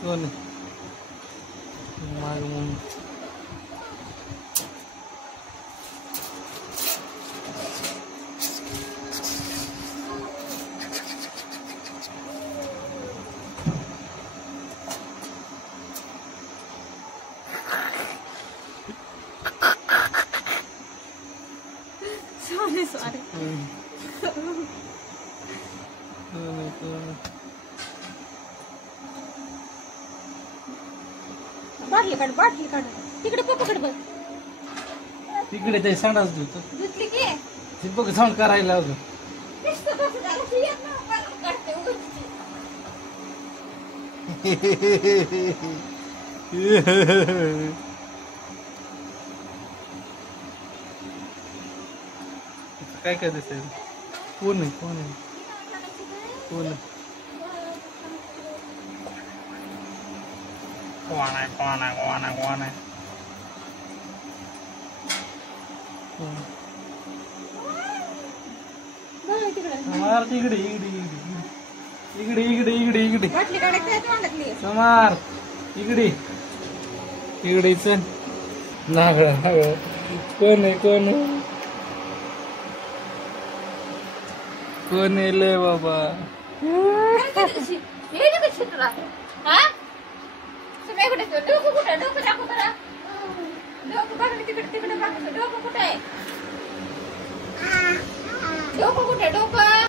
कोण माग mummy sorry बाटली काढ तिकडे पकड बघ तिकडे ते संडास धुतली की ते बघ साऊंड करायला अजून काय काय दिसतंय कोण आहे कोण आहे कोण आहे कोण आहे कोण आहे कोण आहे कोण आहे समार इकडे इकडे इकडे इकडे इकडे इकडे बाटली काढायची तोंडातली समार इकडे इकडे चल नागळा नागळा कोण आहे कोण कोण आहे बाबा डोकं कुठे डोकं दाखव बरं डोकं बघ तिकडे तिकडे बघ डोकं कुठे आहे डोकं कुठे डोकं